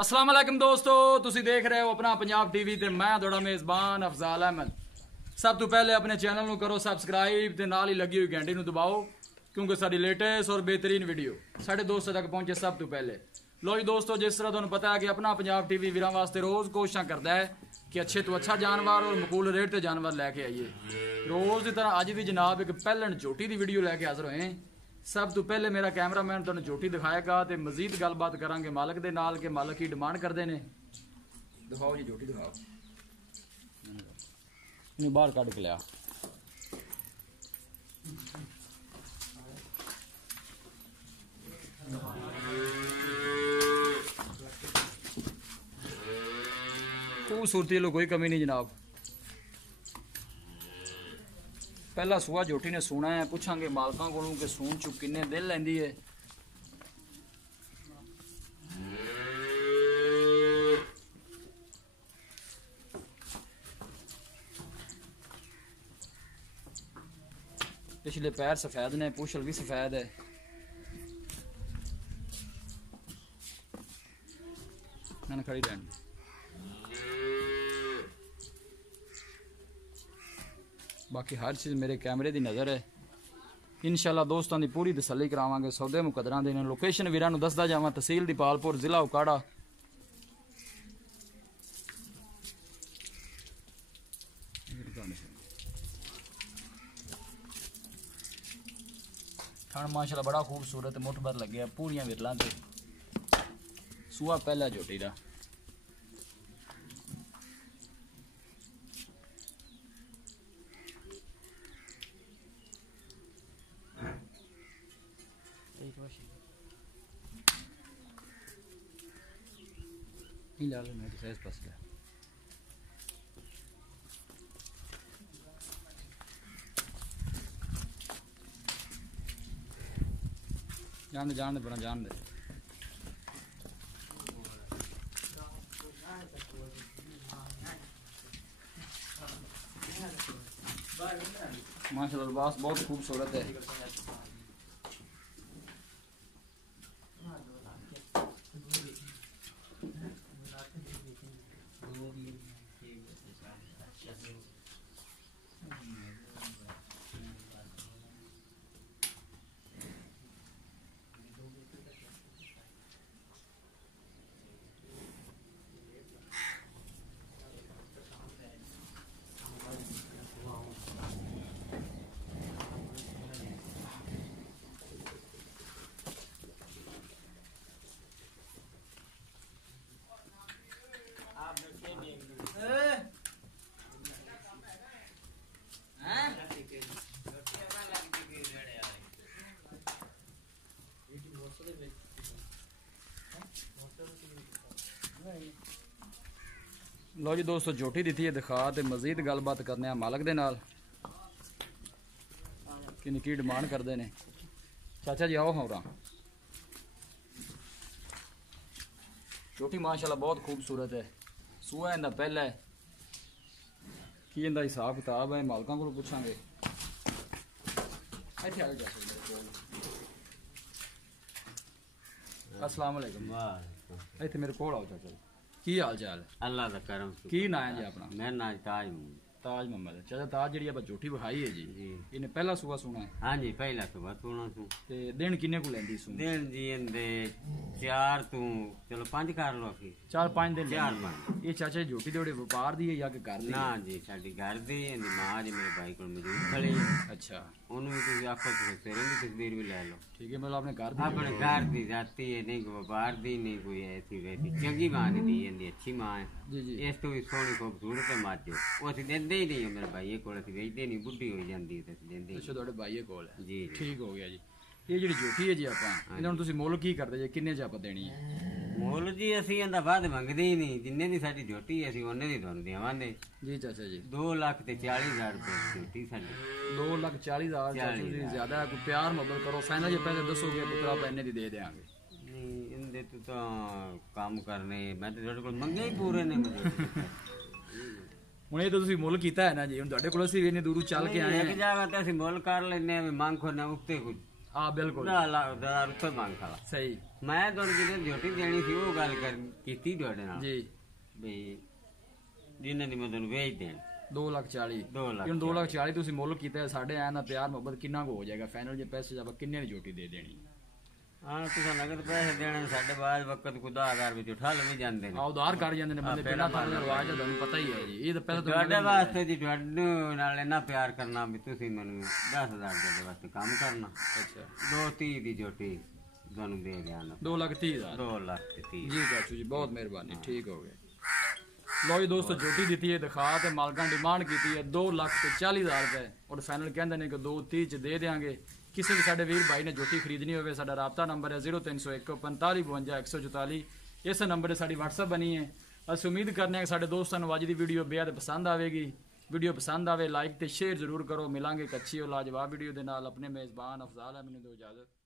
अस्सलाम वालेकुम दोस्तों, तुसी देख रहे हो अपना पंजाब टीवी ते मैं थोड़ा मेज़बान अफजाल अहमद। सब तो पहले अपने चैनल ਨੂੰ करो सबसक्राइब ते नाल ही लगी हुई घंटी ਨੂੰ दबाओ क्योंकि साडी लेटेस्ट और बेहतरीन वीडियो साढ़े दोस्तों तक पहुंचे सब तो पहले। लो जी दोस्तों, जिस तरह तुहानू पता है कि अपना पंजाब टीवी वीरां वास्ते रोज़ कोशिशां करता है कि अच्छे तो अच्छा जानवर और मकबूल रेट ते जानवर लैके आइए। रोज़ की तरह अज भी जनाब एक पहलन झोटी की वीडियो लैके हाजिर होए। सब तो पहले मेरा कैमरामैन तुहानू झोटी दिखाएगा तो मजीद गलबात करांगे मालक दे नाल के मालक की डिमांड करते हैं। दिखाओ जी झोटी दिखाओ, इन्हें बाहर कट के लिया। खूबसूरती लो कोई कमी नहीं जनाब। पहला सूआ झोटी ने सुना है, पूछांगे मालकां कोलों कि सून चुप किन्ने दिन लैंदी है। पिछले पैर सफेद ने, पूछल भी सफेद है। मैंने खड़ी रहने बाकी हर चीज़ मेरे कैमरे की नज़र है। इंशाल्लाह दोस्तों की पूरी तसल्ली करावांगे। सौदे मुकदरा देने लोकेशन वीरां नूं दसदा जावां, तहसील दीपालपुर जिला उकाड़ा। थान माशाल्लाह बड़ा खूबसूरत मुठभर लगे पूरियां विरलां ते। सूआ पहला झोटी दा। जान दे बना जान दे। माशाल्लाह लिबास बहुत खूबसूरत है। लो जी दोस्तों, झोटी दी है दिखा तो मजीद गलबात करने मालक दे नाल कि निकी डिमांड करते हैं। चाचा जी आओ होरा। झोटी माशाल्लाह बहुत खूबसूरत है। सूआ इंदा पहला है कि इंदा हिसाब किताब है मालकां को पूछांगे। अस्सलाम वालेकुम। इत्थे मेरे कोल आओ चाचा जी। की हाल चाल है? अल्लाह दा करम। की ना है जी अपना? मैं ना ताज ताज मोहम्मद। चाचा ताज जी आप झोटी विखाई है जी, इन्हें पहला सूआ सुना है? हाँ जी पहला सूआ सुना सू। ते दिन किन्ने को लेंदी सू? दिन जी इंदे 4 तू चलो 5 कर लो की 4-5 दिन। 4-5। ये चाचा झोटी थोड़े व्यापार दी है या कि घर दी? ना जी साडी घर दी है। मां जी मेरे भाई को मौजूद खड़ी। अच्छा, ओनू भी तुसी आखो तो तेरे की तस्वीर भी ले लो। ठीक है, मतलब अपने घर दी? अपने घर दी जाती है, नहीं कोई व्यापार दी, नहीं कोई ऐसी वैसी। चंगी मां दी इंदी अच्छी मां है जी जी। इस तो भी सोहनी खूबसूरत है मज। वो असि देंदे ही नहीं मेरे भाई को, असि बेचते नहीं, बुढ़ी हो जाती है तो देंदे। अच्छा, थोड़े भाई कोल है जी। ठीक हो गया जी। ये जी झोटी है जी आप इन्होंने तुसी मुल की करते जी, किन्ने च आप देनी है? मुल जी असी इंदा वध मंगदे ही नहीं। जिन्ने दी साडी झोटी असी उन्ने दी तुहानू देवांगे जी। चाचा जी 2,40,000 रुपए झोटी साडी। 2,40,000 चाचा जी ज्यादा है। कोई प्यार मोहब्बत करो, फाइनल जो पैसे दसोगे पुत्रा पैने दी दे देंगे। नहीं इंदे तो काम करने मैं तो तेरे को मंगे ही पूरे ने मुझे। ਹੁਣ ਇਹ ਤਾਂ ਤੁਸੀਂ ਮੁੱਲ ਕੀਤਾ ਹੈ ਨਾ ਜੀ, ਹੁਣ ਤੁਹਾਡੇ ਕੋਲ ਅਸੀਂ ਇੰਨੀ ਦੂਰੋਂ ਚੱਲ ਕੇ ਆਏ ਇੱਕ ਜਗ੍ਹਾ ਤੇ ਅਸੀਂ ਮੁੱਲ ਕਰ ਲੈਨੇ ਆ, ਮੰਗ ਖੋਨੇ ਉੱਤੇ ਕੁਝ हाँ बिल्कुल 10,000 रुपये मांग खड़ा सही मैं तुहानू जिन्हें झोटी देनी सी वो गल कीती तुहाडे नाल जी भी जिन्हां दी मैं तुहानू भेज देण 2,40,000 2 ਲੱਖ ਹੁਣ 2,40,000 ਤੁਸੀਂ ਮੁੱਲ ਕੀਤਾ ਸਾਡੇ ਐਂ ਦਾ ਪਿਆਰ ਮੁਹੱਬਤ ਕਿੰਨਾ ਕੁ ਹੋ ਜਾਏਗਾ ਫਾਈਨਲ ਜੇ ਪੈਸੇ ਆਪਾਂ ਕਿੰਨੇ ਦੀ ਝੋਟੀ ਦੇ ਦੇਣੀ ਹਾਂ ਤੁਸੀਂ ਨਗਦ ਪੈਸੇ ਦੇਣੇ ਸਾਡੇ ਬਾਅਦ ਵਕਤ ਕੋ 10,000 ਵਿੱਚ ਠੱਲ ਵੀ ਜਾਂਦੇ ਨੇ ਆ ਉਧਾਰ ਕਰ ਜਾਂਦੇ ਨੇ ਬੰਦੇ ਬਿਨਾਂ ਥਾਂ ਦਾ ਰਵਾਜ ਤੁਹਾਨੂੰ ਪਤਾ ਹੀ ਹੈ ਜੀ ਇਹ ਤਾਂ ਪਹਿਲਾਂ ਤੁਹਾਡੇ ਵਾਸਤੇ ਜੀ ਤੁਹਾਨੂੰ ਨਾਲ ਇੰਨਾ ਪਿਆਰ ਕਰਨਾ ਵੀ ਤੁਸੀਂ ਮੈਨੂੰ 10,000 ਦੇ ਵਾਸਤੇ ਕੰਮ ਕਰਨਾ ਅੱਛਾ 230 ਦੀ ਝੋਟੀ ਤੁਹਾਨੂੰ ਦੇ ਦਿਆਂ 2,30,000 2 ਲੱਖ ਤੇ 30 ਜੀ ਚਾਚੂ ਜੀ ਬਹੁਤ ਮਿਹਰਬਾਨੀ ਠੀਕ ਹੋ ਗਏ ਲੋ ਜੀ ਦੋਸਤੋ ਝੋਟੀ ਦਿੱਤੀ ਹੈ ਦਿਖਾ ਤੇ ਮਾਲਕਾਂ ਡਿਮਾਂਡ ਕੀਤੀ ਹੈ 2,40,000 ਰੁਪਏ ਔਰ ਫਾਈਨਲ ਕਹਿੰਦੇ ਨੇ ਕਿ 2,30 ਚ ਦੇ ਦੇਾਂਗੇ ਕਿਸੇ ਵੀ ਸਾਡੇ ਵੀਰ ਭਾਈ ਨੇ ਝੋਟੀ ਖਰੀਦਣੀ ਹੋਵੇ ਸਾਡਾ ਰਾਬਤਾ ਨੰਬਰ ਹੈ 0301 45 52 144 ਇਸ ਨੰਬਰ 'ਤੇ ਸਾਡੀ WhatsApp ਬਣੀ ਹੈ ਅਸੀਂ ਉਮੀਦ ਕਰਨੇ ਹਾਂ ਕਿ ਸਾਡੇ ਦੋਸਤਾਂ ਨੂੰ ਅੱਜ ਦੀ ਵੀਡੀਓ ਬੇहद ਪਸੰਦ ਆਵੇਗੀ ਵੀਡੀਓ ਪਸੰਦ ਆਵੇ ਲਾਈਕ ਤੇ ਸ਼ੇਅਰ ਜ਼ਰੂਰ ਕਰੋ ਮਿਲਾਂਗੇ ਇੱਕ ਅੱਛੀ ਔਰ ਲਾਜਵਾਬ ਵੀਡੀਓ ਦੇ ਨਾਲ ਆਪਣੇ ਮੇਜ਼ਬਾਨ ਅਫਜ਼ਾਲ ਅਹਿਮਦ ਨੂੰ ਦਿਓ ਇਜਾਜ਼ਤ